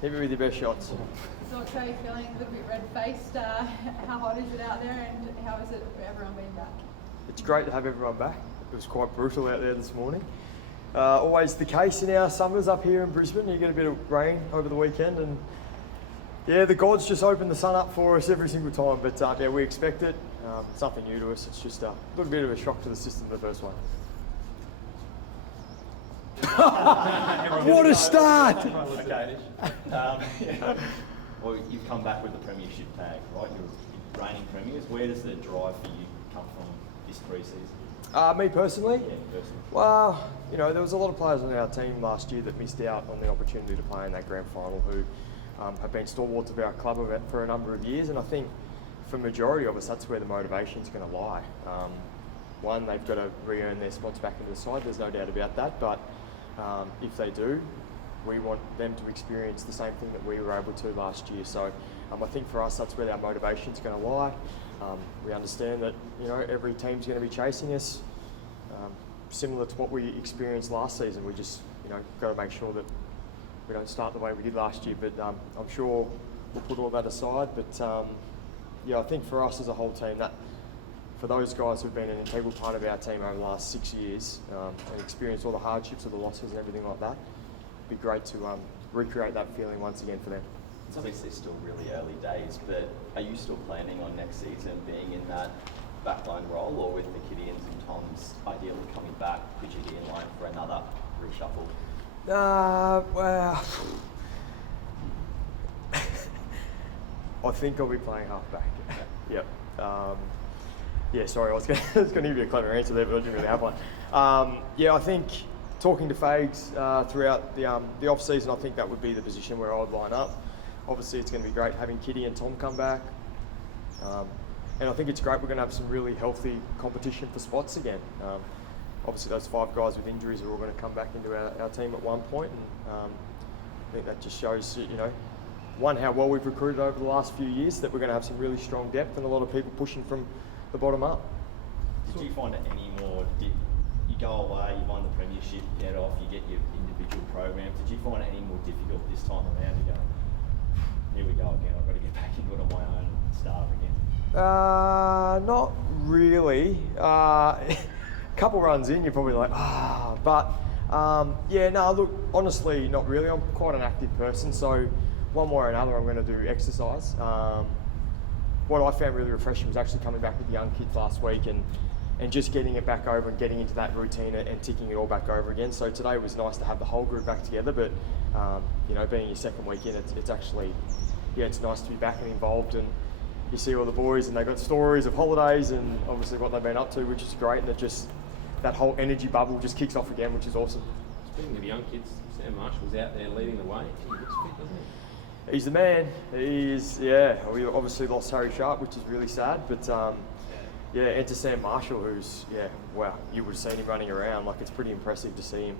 Hit me with your best shots. Zorko, feeling a little bit red-faced. How hot is it out there, and how is it for everyone being back? It's great to have everyone back. It was quite brutal out there this morning. Always the case in our summers up here in Brisbane. You get a bit of rain over the weekend, and yeah, the gods just open the sun up for us every single time. But yeah, we expect it. It's nothing new to us. It's just a little bit of a shock to the system, the first one. What a start! Okay. Well, you've come back with the Premiership tag, right? You're reigning premiers. Where does the drive for you come from this pre-season? Me personally? Yeah, personally. Well, you know, there was a lot of players on our team last year that missed out on the opportunity to play in that grand final who have been stalwarts of our club for a number of years, and I think for the majority of us, that's where the motivation's going to lie. One, they've got to re-earn their spots back into the side, there's no doubt about that, but if they do, we want them to experience the same thing that we were able to last year. So I think for us, that's where our motivation's going to lie. We understand that, you know, every team's going to be chasing us, similar to what we experienced last season. We just, you know, got to make sure that we don't start the way we did last year. But I'm sure we'll put all that aside. But yeah, I think for us as a whole team, that for those guys who've been an integral part of our team over the last 6 years and experienced all the hardships of the losses and everything like that, it'd be great to recreate that feeling once again for them. It's obviously still really early days, but are you still planning on next season being in that backline role, or with the Gideons and Toms ideally coming back, could you be in line for another reshuffle? Well, I think I'll be playing halfback. Yep. Yeah, sorry, I was going to give you a clever answer there, but I didn't really have one. Yeah, I think talking to Fags throughout the off-season, I think that would be the position where I would line up. Obviously, it's going to be great having Kitty and Tom come back. And I think it's great we're going to have some really healthy competition for spots again. Obviously, those 5 guys with injuries are all going to come back into our team at one point, and I think that just shows, you know, one, how well we've recruited over the last few years, that we're going to have some really strong depth and a lot of people pushing from the bottom up. Did you find it any more, you go away, you won the Premiership, you get off, you get your individual programs, did you find it any more difficult this time around to go, here we go again, I've got to get back into it on my own and start again? Not really. Couple runs in, you're probably like, but yeah, no, look, honestly, not really. I'm quite an active person, so one way or another, I'm going to do exercise. What I found really refreshing was actually coming back with the young kids last week and just getting it back over and getting into that routine and ticking it all back over again. So today was nice to have the whole group back together, but you know, being your second weekend, it's actually, yeah, it's nice to be back and involved, and you see all the boys and they've got stories of holidays and obviously what they've been up to, which is great, and it just, that whole energy bubble just kicks off again, which is awesome. Speaking of young kids, Sam Marshall's out there leading the way. He looks fit, doesn't he? He's the man. He is, yeah. We obviously lost Harry Sharp, which is really sad, but yeah, enter Sam Marshall, who's, yeah, wow, you would have seen him running around. Like, it's pretty impressive to see him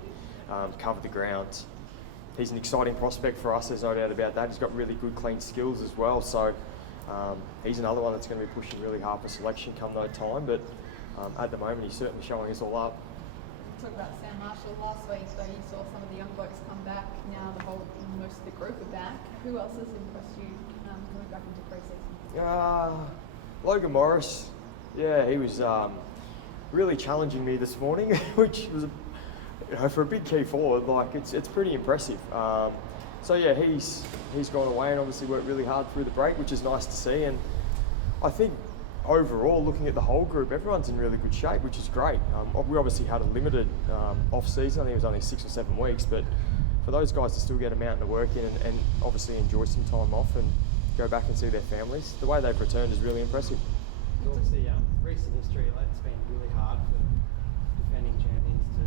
cover the ground. He's an exciting prospect for us, there's no doubt about that. He's got really good clean skills as well, so he's another one that's going to be pushing really hard for selection come no time, but at the moment he's certainly showing us all up. Talk about Sam Marshall last week, so you saw some of the young blokes come back. Now most of the group are back. Who else has impressed you coming back into pre-season? Logan Morris, yeah, he was really challenging me this morning, which was, you know, for a big key forward, like it's pretty impressive. So yeah, he's gone away and obviously worked really hard through the break, which is nice to see. And I think overall, looking at the whole group, everyone's in really good shape, which is great. We obviously had a limited off-season. I think it was only 6 or 7 weeks, but for those guys to still get a mountain of work in and obviously enjoy some time off and go back and see their families, the way they've returned is really impressive. Obviously, recent history, like, it's been really hard for defending champions to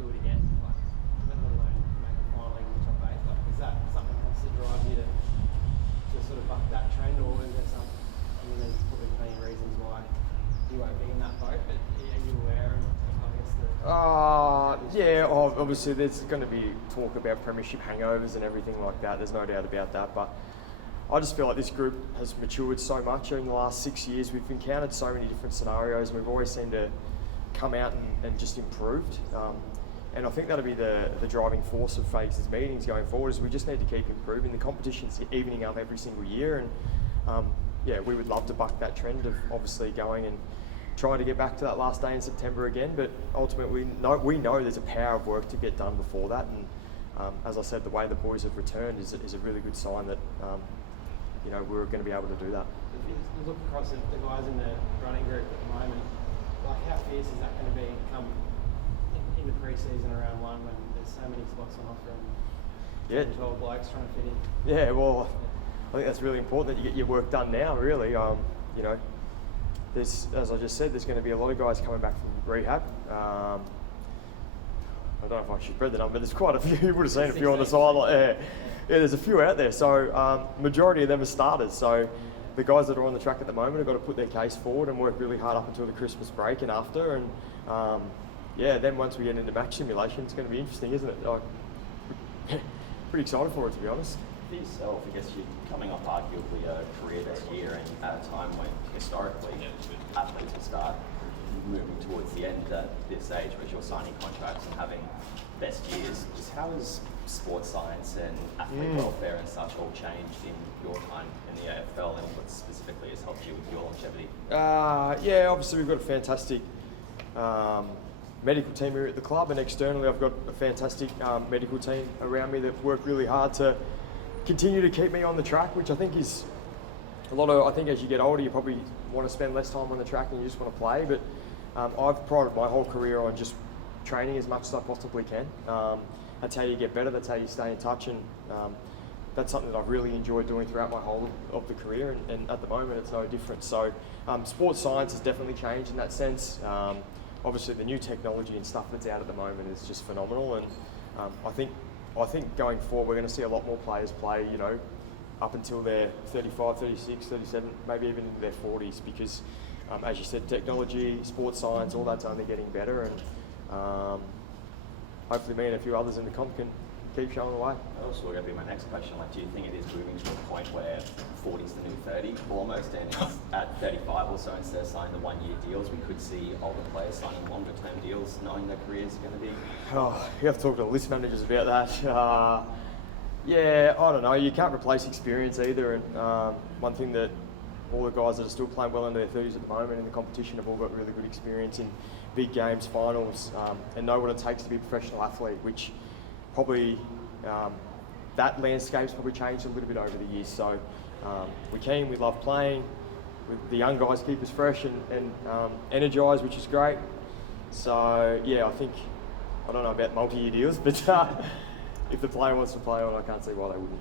do it again, like, let alone make a final in the top 8. Like, is that something else that drives you to sort of buck that trend, or is there some? I mean, there's probably plenty of reasons why you won't be in that boat, but are you aware of, I guess, yeah, obviously there's going to be talk about Premiership hangovers and everything like that. There's no doubt about that, but I just feel like this group has matured so much in the last 6 years. We've encountered so many different scenarios, and we've always seemed to come out and just improved. And I think that'll be the driving force of Faces meetings going forward. Is we just need to keep improving. The competition's evening up every single year, and we would love to buck that trend of obviously going and trying to get back to that last day in September again. But ultimately, we know there's a power of work to get done before that. And as I said, the way the boys have returned is a really good sign that we're going to be able to do that. If you look across the guys in the running group at the moment, like how fierce is that going to be come in the pre-season around 1 when there's so many spots on offer and 12 blokes trying to fit in? Yeah, well, I think that's really important that you get your work done now, really. There's, as I just said, there's going to be a lot of guys coming back from rehab. I don't know if I should spread the number, but there's quite a few. You would have seen a few on the sideline. Yeah, there's a few out there. So majority of them are starters. So the guys that are on the track at the moment have got to put their case forward and work really hard up until the Christmas break and after. And then once we get into match simulation, it's going to be interesting, isn't it? Pretty excited for it, to be honest. For yourself, I guess you're coming off arguably a career this year and at a time when historically athletes will start moving towards the end at this age, where you're signing contracts and having best years. Just how has sports science and athlete welfare and such all changed in your time in the AFL, and what specifically has helped you with your longevity? Obviously we've got a fantastic medical team here at the club, and externally I've got a fantastic medical team around me that work really hard to continue to keep me on the track, which I think is I think as you get older you probably want to spend less time on the track and you just want to play, but I've prided my whole career on just training as much as I possibly can. That's how you get better, that's how you stay in touch, and that's something that I've really enjoyed doing throughout my whole of the career, and at the moment it's no different. So sports science has definitely changed in that sense. Obviously the new technology and stuff that's out at the moment is just phenomenal, and I think going forward we're going to see a lot more players play, up until they're 35, 36, 37, maybe even into their 40s, because as you said, technology, sports science, all that's only getting better, and hopefully me and a few others in the comp can keep showing the way. That was going to be my next question. Do you think it is moving to a point where 40 is the new 30 almost, and it's at 35 or so, instead of signing the 1-year deals, we could see older players signing longer term deals, knowing their careers are going to be? You have to talk to the list managers about that. I don't know. You can't replace experience either, and one thing that all the guys that are still playing well into their 30s at the moment in the competition have all got really good experience in big games, finals, and know what it takes to be a professional athlete, which probably that landscape's probably changed a little bit over the years. So we love playing. The young guys keep us fresh and energised, which is great. So I don't know about multi-year deals, but if the player wants to play on, I can't see why they wouldn't.